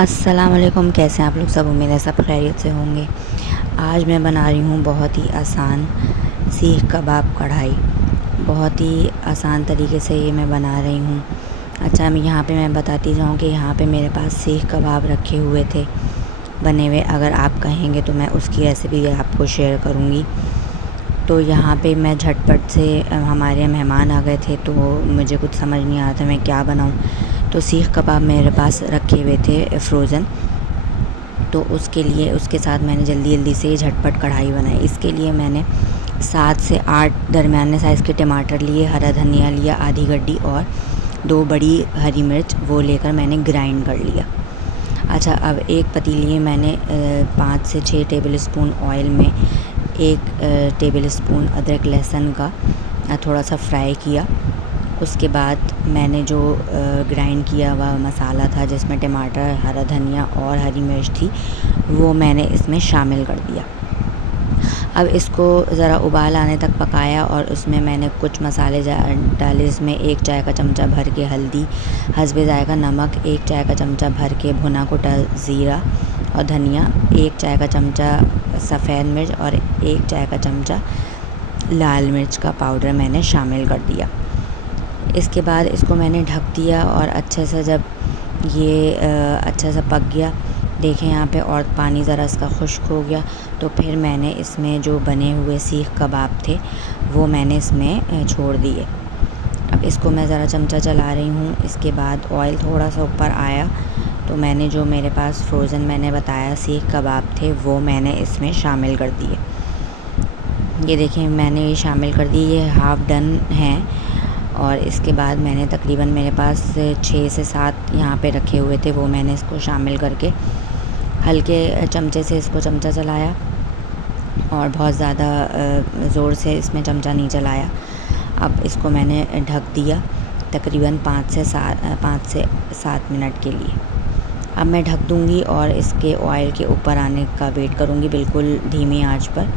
अस्सलाम वालेकुम। कैसे हैं आप लोग सब? उम्मीद है सब खैरियत से होंगे। आज मैं बना रही हूँ बहुत ही आसान सीख कबाब कढ़ाई। बहुत ही आसान तरीके से ये मैं बना रही हूँ। अच्छा, मैं बताती जाऊँ कि यहाँ पे मेरे पास सीख कबाब रखे हुए थे बने हुए। अगर आप कहेंगे तो मैं उसकी रेसिपी आपको शेयर करूँगी। तो यहाँ पे मैं झटपट से हमारे मेहमान आ गए थे, तो मुझे कुछ समझ नहीं आ रहा था मैं क्या बनाऊँ। तो सीख कबाब मेरे पास रखे हुए थे फ्रोज़न, तो उसके साथ मैंने जल्दी से झटपट कढ़ाई बनाई। इसके लिए मैंने 7 से 8 दरमियाने साइज़ के टमाटर लिए, हरा धनिया लिया आधी गड्डी, और 2 बड़ी हरी मिर्च वो लेकर मैंने ग्राइंड कर लिया। अच्छा, अब एक पतीली में मैंने 5 से 6 टेबल स्पून ऑयल में 1 टेबल स्पून अदरक लहसुन का थोड़ा सा फ्राई किया। उसके बाद मैंने जो ग्राइंड किया हुआ मसाला था, जिसमें टमाटर, हरा धनिया और हरी मिर्च थी, वो मैंने इसमें शामिल कर दिया। अब इसको ज़रा उबाल आने तक पकाया और उसमें मैंने कुछ मसाले डाले, जिसमें 1 चाय का चमचा भर के हल्दी, हस्बे ज़ायक़ा नमक, 1 चाय का चमचा भर के भुना कुटा ज़ीरा और धनिया, 1 चाय का चमचा सफ़ेद मिर्च और 1 चाय का चमचा लाल मिर्च का पाउडर मैंने शामिल कर दिया। इसके बाद इसको मैंने ढक दिया और अच्छे से जब ये अच्छा सा पक गया, देखें यहाँ पे, और पानी ज़रा इसका खुश्क हो गया, तो फिर मैंने इसमें जो बने हुए सीख कबाब थे वो मैंने इसमें छोड़ दिए। अब इसको मैं ज़रा चमचा चला रही हूँ। इसके बाद ऑयल थोड़ा सा ऊपर आया तो मैंने जो मेरे पास फ्रोज़न मैंने बताया सीख कबाब थे वो मैंने इसमें शामिल कर दिए। ये देखें, मैंने ये शामिल कर दिए, ये हाफ़ डन हैं। और इसके बाद मैंने तकरीबन मेरे पास 6 से 7 यहाँ पे रखे हुए थे, वो मैंने इसको शामिल करके हल्के चमचे से इसको चमचा चलाया, और बहुत ज़्यादा ज़ोर से इसमें चमचा नहीं चलाया। अब इसको मैंने ढक दिया तकरीबन 5 से 7 मिनट के लिए। अब मैं ढक दूँगी और इसके ऑयल के ऊपर आने का वेट करूँगी, बिल्कुल धीमी आंच पर।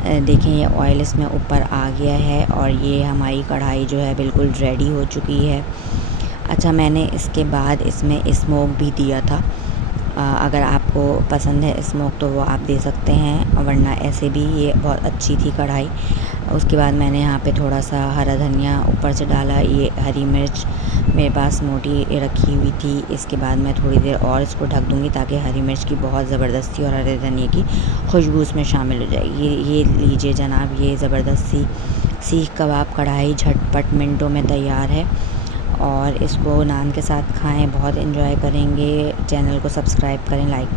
देखें, ये ऑयल इसमें ऊपर आ गया है और ये हमारी कढ़ाई जो है बिल्कुल रेडी हो चुकी है। अच्छा, मैंने इसके बाद इसमें स्मोक भी दिया था। अगर आपको पसंद है स्मोक तो वो आप दे सकते हैं, वरना ऐसे भी ये बहुत अच्छी थी कढ़ाई। उसके बाद मैंने यहाँ पे थोड़ा सा हरा धनिया ऊपर से डाला। ये हरी मिर्च मेरे पास मोटी रखी हुई थी। इसके बाद मैं थोड़ी देर और इसको ढक दूँगी ताकि हरी मिर्च की बहुत ज़बरदस्ती और हरे धनिए की खुशबू इसमें शामिल हो जाएगी। ये लीजिए जनाब, ये ज़बरदस्ती सीख कबाब कढ़ाई झटपट मिनटों में तैयार है, और इसको नान के साथ खाएं, बहुत एंजॉय करेंगे। चैनल को सब्सक्राइब करें, लाइक